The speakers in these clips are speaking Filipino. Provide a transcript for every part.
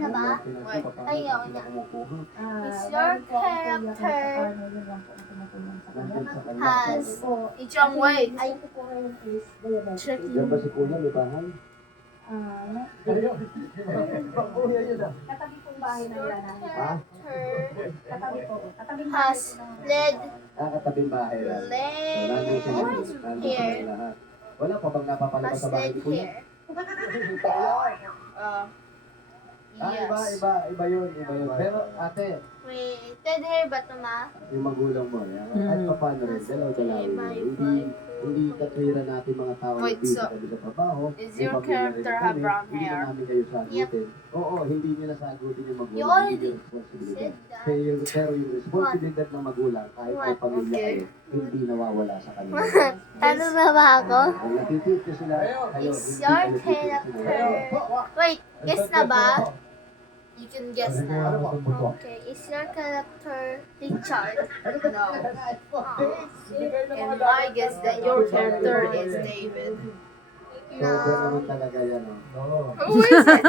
na ba? Ayaw na. Is your character has itong weight? Tricky. Diyan ba si Kuya, may bahay? Katabi pong bahay na yan. Ha? Katabi po. Katabi Has led Katabing bahay lang. leg here. Wala pa bang napapalabas Has sa bahay led ni Kuya? here. Iba yun. Pero ate, Wait, dead hair ba ito, ma? yung magulang mo, kahit pa paano rin, dalaw-dalawin. Hindi katwiran natin mga tao na Wait, busy so, kami sa trabaho. is may your pamilya rin character kami, have brown hindi hair? namin kayo sagutin. Oo, hindi nyo nasagutin yung magulang. You already hindi yung responsibilidad. said that. Pero yung responsibilidad ng magulang, kahit may pamilya Okay. kayo, hindi nawawala sa kanila. Talo na ba ako? Ang natitip ko sila, kayo, Is hindi your kayo titip sila. character... Wait, guess na ba? You can guess na. Okay, is your character Richard? No. And I guess that your character is David. So, ganun naman talaga yan. Oh. Who is it?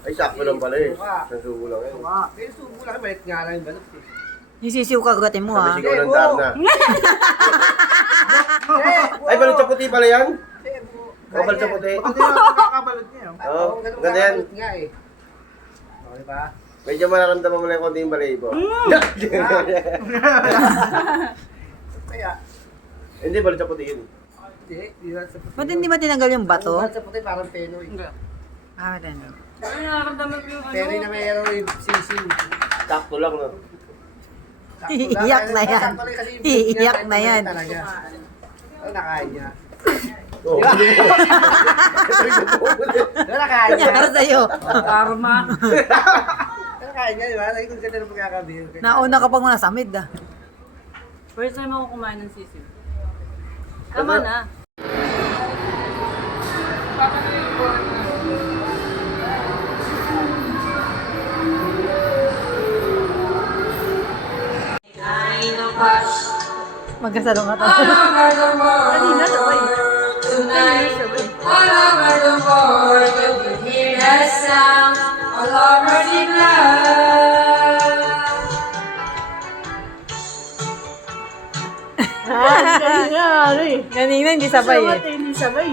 Ay, sakto lang pala eh. Nasubo lang eh. Yung sisiw kagatin mo ha. Sabi sigaw ng darna. Ay, balot sa puti pala yan? O, balot sa puti. Oo, ganda yan. Medyo mararamdaman mo lang yung konti yung balahibo. Hindi, balot sa puti yun. Ba't hindi ba tinanggal yung bato? Sa puti parang peno eh. Ah, then. Pero na mayroon yung sisiw. Sakto lang, no? Iiyak na yan. Sakto lang kasi yung Iiyak na yan. talaga. Ano nakain niya? Oo. Ano nakain niya? Nangyari sa'yo. Karma. Ano nakain niya, di ba? Lagi kong ganda ng pagkakabil. Nauna ka pang nasamid ah. First time ako kumain ng sisig. Tama na. Magkasalong ka tayo. Kanina sabay. Kanina sabay. All over the world, you can hear the sound all over the ground. Kanina hindi sabay eh. Hindi sabay.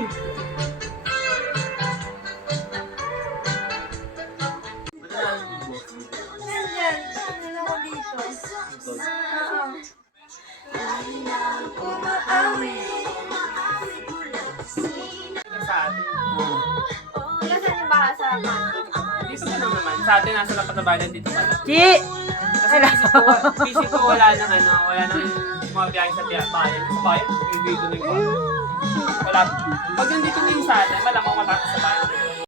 Kasi yung baha sa Dito ka lang naman. Sa atin, nasa Lapatabanan dito pala. Chi! Kasi isip ko wala nang mga biyahe sa bayan. Sa bayan, yung video na yun. Wala. Pag nandito din sa atin, malamang matapos sa bayan.